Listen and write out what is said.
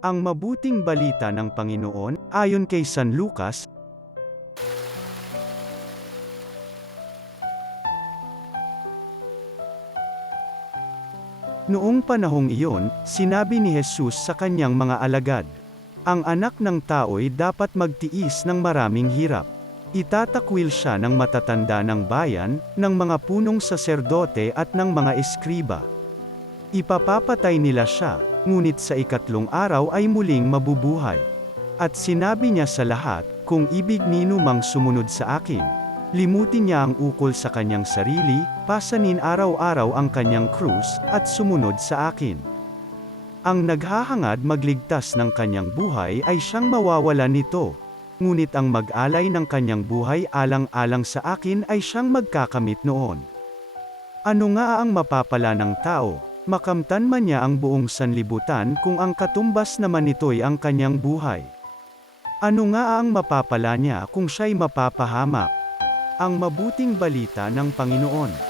Ang mabuting balita ng Panginoon, ayon kay San Lucas. Noong panahong iyon, sinabi ni Jesus sa kanyang mga alagad, ang anak ng tao'y dapat magtiis ng maraming hirap. Itatakwil siya ng matatanda ng bayan, ng mga punong saserdote at ng mga eskriba. Ipapapatay nila siya, ngunit sa ikatlong araw ay muling mabubuhay. At sinabi niya sa lahat, kung ibig nino mang sumunod sa akin, limutin niya ang ukol sa kanyang sarili, pasanin araw-araw ang kanyang krus, at sumunod sa akin. Ang naghahangad magligtas ng kanyang buhay ay siyang mawawalan nito. Ngunit ang mag-alay ng kanyang buhay alang-alang sa akin ay siyang magkakamit noon. Ano nga ang mapapala ng tao? Makamtan man niya ang buong sanlibutan kung ang katumbas naman nito'y ang kanyang buhay. Ano nga ang mapapala niya kung siya'y mapapahamak? Ang mabuting balita ng Panginoon.